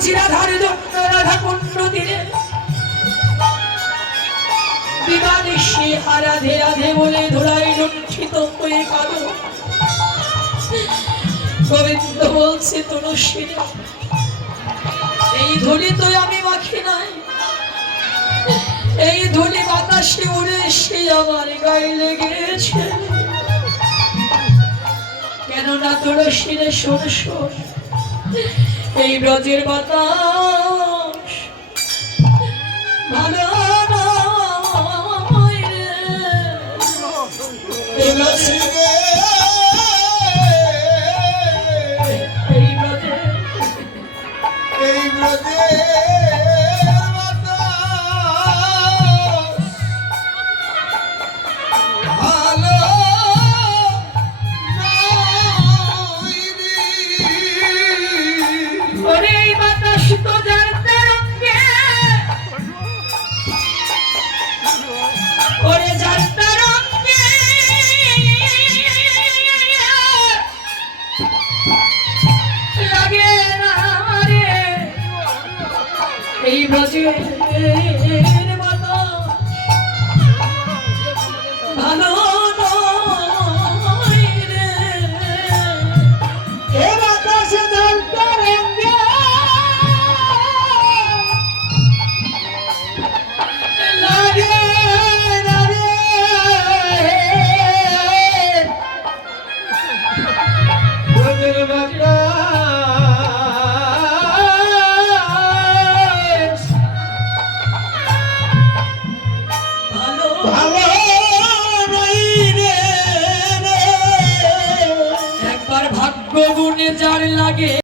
বুঝি রাধার জন্য রাধা কুণ্ড তীরে বিবাদে রাধে রাধে বলে ধুলাই লুণ্ঠিত হয়ে কাঁদো। গোবিন্দ বলছে তুলসী এই ধুলি তো আমি মাখি নাই, এই ধুলি বাতাসে উড়ে এসে আমার গায়ে লেগেছে। কেননা তুলসী রে শোন শোন, এই ব্রজের বাতাস ভালো নয় রে। এই ব্রজে এই ব্রজের বাতাস ভালো নয় রে। এ বাতাস জলটা রঙে লাগে না রে। ব্রজের গুণে যার লাগে